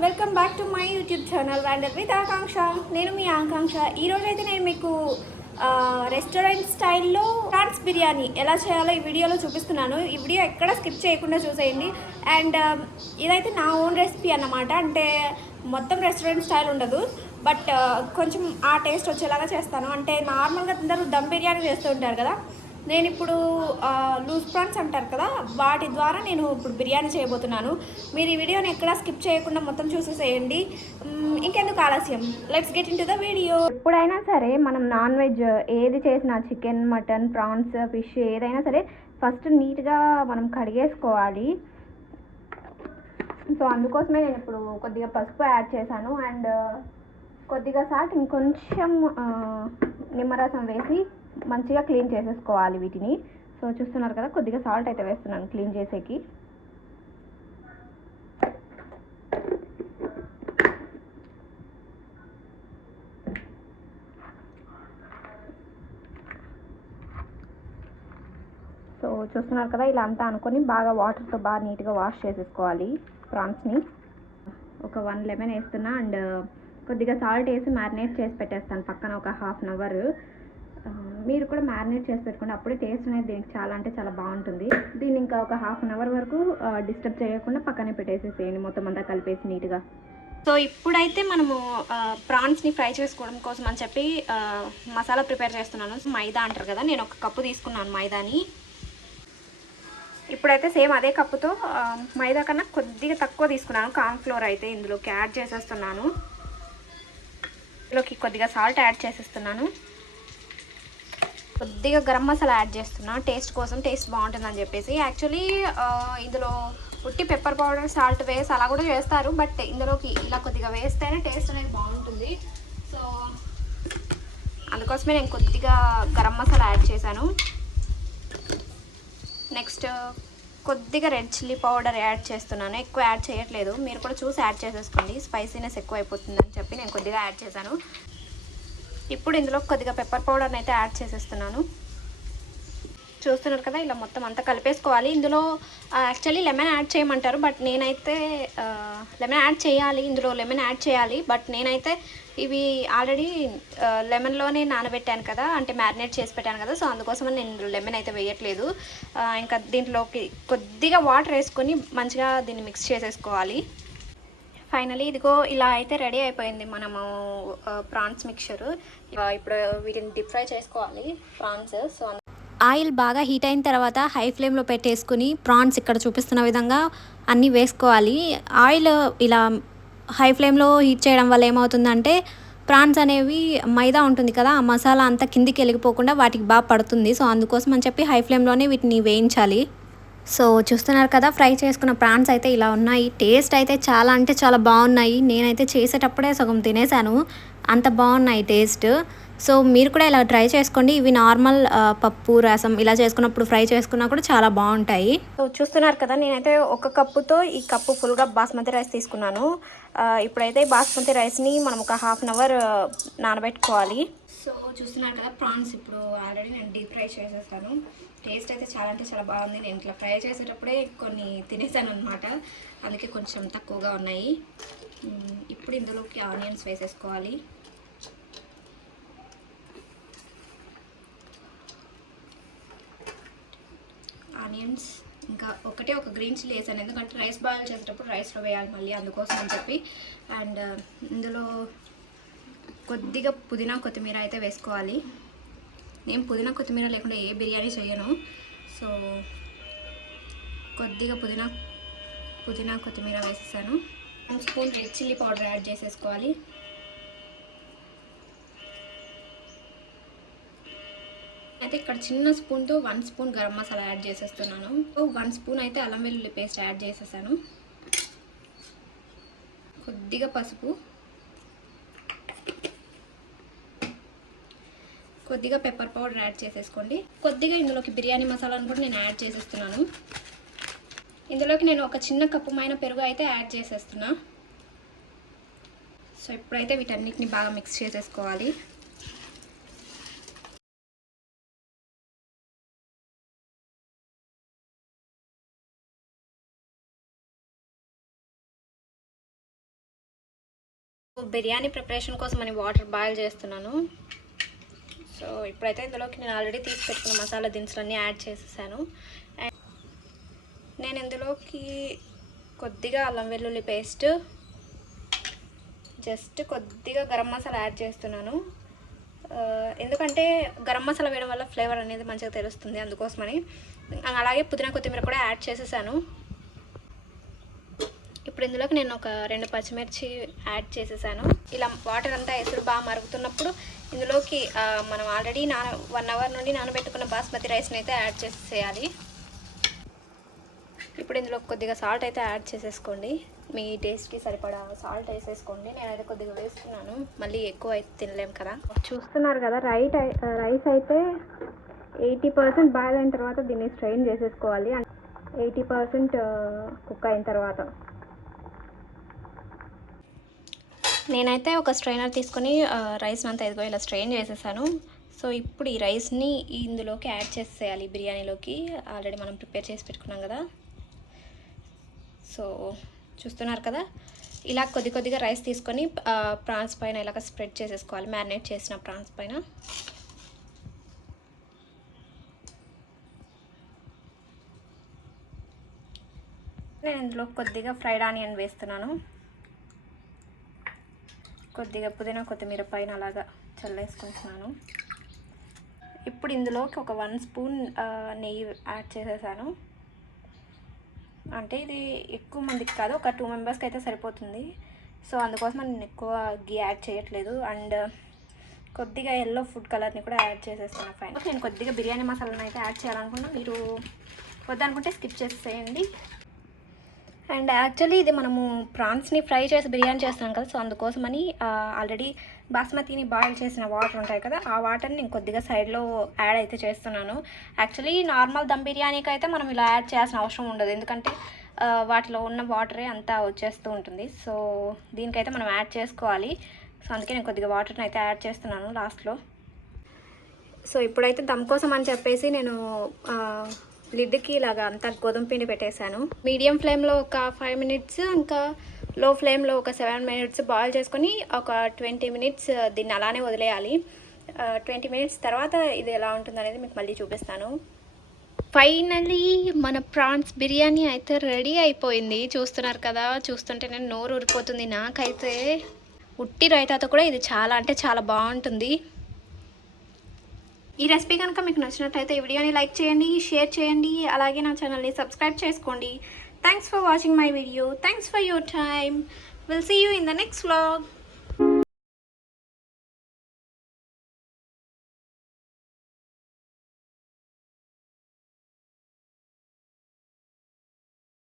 Welcome back to my YouTube channel wander with Akanksha నేను మీ ఆకాంక్ష ఈరోజు అయితే నేను మీకు రెస్టారెంట్ స్టైల్లో ప్రాన్స్ బిర్యానీ ఎలా చేయాలో ఈ వీడియోలో చూపిస్తున్నాను. ఈ వీడియో ఎక్కడ స్కిప్ చేయకుండా చూసేయండి. అండ్ um, ఇదైతే నా ఓన్ రెసిపీ అన్నమాట. అంటే మొత్తం రెస్టారెంట్ స్టైల్ ఉండదు. బట్ uh, కొంచెం ఆ టేస్ట్ వచ్చేలాగా చేస్తాను. అంటే నార్మల్గా అందరూ దమ్ బిర్యానీ చేస్తూ ఉంటారు కదా. నేను ఇప్పుడు లూజ్ ప్రాన్స్ అంటారు కదా వాటి ద్వారా నేను ఇప్పుడు బిర్యానీ చేయబోతున్నాను. మీరు ఈ వీడియోని ఎక్కడా స్కిప్ చేయకుండా మొత్తం చూసేసేయండి. ఇంకెందుకు ఆలస్యం? Let's get into the video ఎప్పుడైనా సరే మనం నాన్ వెజ్ ఏది చేసినా చికెన్ మటన్ ప్రాన్స్ ఫిష్ ఏదైనా సరే ఫస్ట్ నీట్గా మనం కడిగేసుకోవాలి. సో అందుకోసమే నేను ఇప్పుడు కొద్దిగా పసుపు యాడ్ చేశాను. అండ్ కొద్దిగా సాల్ట్ ఇంకొంచెం నిమ్మరసం వేసి మంచిగా క్లీన్ చేసేసుకోవాలి వీటిని. సో చూస్తున్నారు కదా కొద్దిగా సాల్ట్ అయితే వేస్తున్నాను క్లీన్ చేసేకి. సో చూస్తున్నారు కదా ఇలా అంతా అనుకొని బాగా వాటర్తో బాగా నీట్గా వాష్ చేసేసుకోవాలి ప్రాన్స్ని ఒక వన్ లెమన్ వేస్తున్నా అండ్ కొద్దిగా సాల్ట్ వేసి మ్యారినేట్ చేసి పెట్టేస్తాను పక్కన ఒక హాఫ్ అన్ అవర్ మీరు కూడా మ్యారినేట్ చేసి పెట్టుకోండి. అప్పుడే టేస్ట్ అనేది దీనికి చాలా అంటే చాలా బాగుంటుంది. దీన్ని ఇంకా ఒక హాఫ్ అన్ అవర్ వరకు డిస్టర్బ్ చేయకుండా పక్కనే పెట్టేసేసేయండి. మొత్తం అంతా కలిపేసి నీట్గా సో ఇప్పుడైతే మనము ప్రాన్స్ని ఫ్రై చేసుకోవడం కోసం అని చెప్పి మసాలా ప్రిపేర్ చేస్తున్నాను. మైదా అంటారు కదా నేను ఒక కప్పు తీసుకున్నాను మైదాని. ఇప్పుడైతే సేమ్ అదే కప్పుతో మైదా కన్నా కొద్దిగా తక్కువ తీసుకున్నాను. కార్న్ఫ్లోర్ అయితే ఇందులోకి యాడ్ చేసేస్తున్నాను. ఇందులోకి కొద్దిగా సాల్ట్ యాడ్ చేసేస్తున్నాను. కొద్దిగా గరం మసాలా యాడ్ చేస్తున్నా. టేస్ట్ కోసం టేస్ట్ బాగుంటుందని చెప్పేసి. యాక్చువల్లీ ఇందులో ఉట్టి పెప్పర్ పౌడర్ సాల్ట్ వేసి అలా కూడా చేస్తారు. బట్ ఇందులోకి ఇలా కొద్దిగా వేస్తేనే టేస్ట్ అనేది బాగుంటుంది. సో అందుకోసమే నేను కొద్దిగా గరం మసాలా యాడ్ చేశాను. నెక్స్ట్ కొద్దిగా రెడ్ చిల్లీ పౌడర్ యాడ్ చేస్తున్నాను. ఎక్కువ యాడ్ చేయట్లేదు. మీరు కూడా చూసి యాడ్ చేసేసుకోండి. స్పైసీనెస్ ఎక్కువ అయిపోతుందని చెప్పి నేను కొద్దిగా యాడ్ చేశాను. ఇప్పుడు ఇందులో కొద్దిగా పెప్పర్ పౌడర్ని అయితే యాడ్ చేసేస్తున్నాను. చూస్తున్నారు కదా ఇలా మొత్తం అంతా కలిపేసుకోవాలి. ఇందులో యాక్చువల్లీ లెమన్ యాడ్ చేయమంటారు బట్ నేనైతే లెమన్ యాడ్ చేయాలి ఇందులో లెమన్ యాడ్ చేయాలి బట్ నేనైతే ఇవి ఆల్రెడీ లెమన్లోనే నానబెట్టాను కదా అంటే మ్యారినేట్ చేసి పెట్టాను కదా సో అందుకోసం నేను లెమన్ అయితే వేయట్లేదు. ఇంకా దీంట్లోకి కొద్దిగా వాటర్ వేసుకొని మంచిగా దీన్ని మిక్స్ చేసేసుకోవాలి. ఫైనలీ ఇదిగో ఇలా అయితే రెడీ అయిపోయింది మనము ప్రాన్స్ మిక్చరు ఇప్పుడు వీటిని డీప్ ఫ్రై చేసుకోవాలి ప్రాన్స్. సో ఆయిల్ బాగా హీట్ అయిన తర్వాత హై ఫ్లేమ్లో పెట్టేసుకుని ప్రాన్స్ ఇక్కడ చూపిస్తున్న విధంగా అన్నీ వేసుకోవాలి. ఆయిల్ ఇలా హై ఫ్లేమ్లో హీట్ చేయడం వల్ల ఏమవుతుందంటే ప్రాన్స్ అనేవి మైదా ఉంటుంది కదా ఆ మసాలా అంతా కిందికి వెళ్ళిపోకుండా వాటికి బాగా పడుతుంది. సో అందుకోసం అని చెప్పి హై ఫ్లేమ్లోనే వీటిని వేయించాలి. సో చూస్తున్నారు కదా ఫ్రై చేసుకున్న ప్రాన్స్ అయితే ఇలా ఉన్నాయి. టేస్ట్ అయితే చాలా అంటే చాలా బాగున్నాయి. నేనైతే చేసేటప్పుడే సగం తినేసాను. అంత బాగున్నాయి టేస్ట్. సో మీరు కూడా ఇలా ట్రై చేసుకోండి. ఇవి నార్మల్ పప్పు రసం ఇలా చేసుకున్నప్పుడు ఫ్రై చేసుకున్నా కూడా చాలా బాగుంటాయి. సో చూస్తున్నారు కదా నేనైతే ఒక కప్పుతో ఈ కప్పు ఫుల్గా బాస్మతి రైస్ తీసుకున్నాను. ఇప్పుడైతే బాస్మతి రైస్ని మనం ఒక హాఫ్ అన్ అవర్ నానబెట్టుకోవాలి. సో చూస్తున్నారు కదా ప్రాన్స్ ఇప్పుడు ఆల్రెడీ నేను డీప్ ఫ్రై చేసేసాను. టేస్ట్ అయితే చాలా అంటే చాలా బాగుంది. నేను ఇట్లా ఫ్రై చేసేటప్పుడే కొన్ని తినేసాను అనమాట అందుకే కొంచెం తక్కువగా ఉన్నాయి. ఇప్పుడు ఇందులోకి ఆనియన్స్ వేసేసుకోవాలి. ఆనియన్స్ ఇంకా ఒకటే ఒక గ్రీన్ చిల్లీ వేసాను. ఎందుకంటే రైస్ బాయిల్ చేసేటప్పుడు రైస్లో వేయాలి మళ్ళీ అందుకోసం అని చెప్పి. అండ్ ఇందులో కొద్దిగా పుదీనా కొత్తిమీర అయితే వేసుకోవాలి. నేను పుదీనా కొత్తిమీర లేకుండా ఏ బిర్యానీ చేయను. సో కొద్దిగా పుదీనా పుదీనా కొత్తిమీర వేసేసాను. One spoon red chilli powder add చేసేసుకోవాలి. అయితే ఇక్కడ చిన్న స్పూన్తో one spoon garam masala add చేసేస్తున్నాను. వన్ స్పూన్ అయితే అల్లం వెల్లుల్లి పేస్ట్ యాడ్ చేసేసాను. కొద్దిగా పసుపు. కొద్దిగా పెప్పర్ పౌడర్ యాడ్ చేసేసుకోండి. కొద్దిగా ఇందులోకి బిర్యానీ మసాలాను కూడా నేను యాడ్ చేసేస్తున్నాను. ఇందులోకి నేను ఒక చిన్న కప్పుమైన పెరుగు అయితే యాడ్ చేసేస్తున్నా. సో ఇప్పుడైతే వీటన్నిటిని బాగా మిక్స్ చేసేసుకోవాలి. బిర్యానీ ప్రిపరేషన్ కోసం అని వాటర్ బాయిల్ చేస్తున్నాను. సో ఇప్పుడైతే ఇందులోకి నేను ఆల్రెడీ తీసి పెట్టుకున్న మసాలా దినుసులన్నీ యాడ్ చేసేసాను. అండ్ నేను ఇందులోకి కొద్దిగా అల్లం వెల్లుల్లి పేస్ట్ జస్ట్ కొద్దిగా గరం మసాలా యాడ్ చేస్తున్నాను. ఎందుకంటే గరం మసాలా వేయడం వల్ల ఫ్లేవర్ అనేది మంచిగా తెలుస్తుంది అందుకోసమని. అలాగే పుదీనా కొత్తిమీర కూడా యాడ్ చేసేసాను. ఇప్పుడు ఇందులోకి నేను ఒక రెండు పచ్చిమిర్చి యాడ్ చేసేసాను. ఇలా వాటర్ అంతా ఎసురు బాగా మరుగుతున్నప్పుడు ఇందులోకి మనం ఆల్రెడీ నాన వన్ అవర్ నుండి నానబెట్టుకున్న బాస్మతి రైస్ని అయితే యాడ్ చేసేయాలి ఇప్పుడు ఇందులో కొద్దిగా సాల్ట్ అయితే యాడ్ చేసేసుకోండి. మీ టేస్ట్కి సరిపడా సాల్ట్ వేసేసుకోండి. నేనైతే కొద్దిగా వేసుకున్నాను మళ్ళీ ఎక్కువ అయితే తినలేము కదా. చూస్తున్నారు కదా రైట్ రైస్ అయితే ఎయిటీ పర్సెంట్ బాయిల్ అయిన తర్వాత దీన్ని స్ట్రెయిన్ చేసేసుకోవాలి. ఎయిటీ పర్సెంట్ కుక్ అయిన తర్వాత. నేనైతే ఒక స్ట్రైనర్ తీసుకొని రైస్ని అంతా ఇదిగో ఇలా స్ట్రెయిన్ చేసేసాను. సో ఇప్పుడు ఈ రైస్ని ఇందులోకి యాడ్ చేసేయాలి బిర్యానీలోకి. ఆల్రెడీ మనం ప్రిపేర్ చేసి పెట్టుకున్నాం కదా. సో చూస్తున్నారు కదా? ఇలా కొద్ది కొద్దిగా రైస్ తీసుకొని ప్రాన్స్ పైన ఇలాగ స్ప్రెడ్ చేసేసుకోవాలి. మ్యారినేట్ చేసిన ప్రాన్స్ పైన. నేను ఇందులో కొద్దిగా ఫ్రైడ్ ఆనియన్ వేస్తున్నాను. కొద్దిగా పుదీనా కొత్తిమీర పైన అలాగా చల్లేసుకుంటున్నాను. ఇప్పుడు ఇందులోకి ఒక వన్ స్పూన్ నెయ్యి యాడ్ చేసేసాను. అంటే ఇది ఎక్కువ మందికి కాదు ఒక టూ మెంబర్స్కి అయితే సరిపోతుంది. సో అందుకోసం నేను ఎక్కువ గీ యాడ్ చేయట్లేదు. అండ్ కొద్దిగా ఎల్లో ఫుడ్ కలర్ని కూడా యాడ్ చేసేస్తాను ఫైన్ నేను కొద్దిగా బిర్యానీ మసాలాను అయితే యాడ్ చేయాలనుకున్నా మీరు వద్దనుకుంటే స్కిప్ చేసేయండి. అండ్ యాక్చువల్లీ ఇది మనము ప్రాన్స్ని ఫ్రై చేసి బిర్యానీ చేస్తాం కదా సో అందుకోసమని ఆల్రెడీ బాస్మతిని బాయిల్ చేసిన వాటర్ ఉంటాయి కదా ఆ వాటర్ని నేను కొద్దిగా సైడ్లో యాడ్ అయితే చేస్తున్నాను. యాక్చువల్లీ నార్మల్ దమ్ బిర్యానీకి అయితే మనం ఇలా యాడ్ చేయాల్సిన అవసరం ఉండదు. ఎందుకంటే వాటిలో ఉన్న వాటరే అంతా వచ్చేస్తూ ఉంటుంది. సో దీనికైతే మనం యాడ్ చేసుకోవాలి. సో అందుకే నేను కొద్దిగా వాటర్ని అయితే యాడ్ చేస్తున్నాను లాస్ట్లో. సో ఇప్పుడైతే దమ్ కోసం అని చెప్పేసి నేను లిడ్కి ఇలాగా అంతా గోధుమ పిండి పెట్టేశాను. మీడియం ఫ్లేమ్లో ఒక ఫైవ్ మినిట్స్ ఇంకా లో ఫ్లేమ్లో ఒక సెవెన్ మినిట్స్ బాయిల్ చేసుకొని ఒక ట్వంటీ మినిట్స్ దీన్ని అలానే వదిలేయాలి. ట్వంటీ మినిట్స్ తర్వాత ఇది ఎలా ఉంటుంది అనేది మీకు మళ్ళీ చూపిస్తాను. ఫైనలీ మన ప్రాన్స్ బిర్యానీ అయితే రెడీ అయిపోయింది. చూస్తున్నారు కదా చూస్తుంటే నేను నోరు ఊరిపోతుంది నాకైతే. ఉట్టి రైతాతో కూడా ఇది చాలా అంటే చాలా బాగుంటుంది. ఈ రెసిపీ కనుక మీకు నచ్చినట్లయితే ఈ వీడియోని లైక్ చేయండి షేర్ చేయండి అలాగే నా ఛానల్ని సబ్స్క్రైబ్ చేసుకోండి. Thanks for watching my video thanks for your time will see you in the next vlog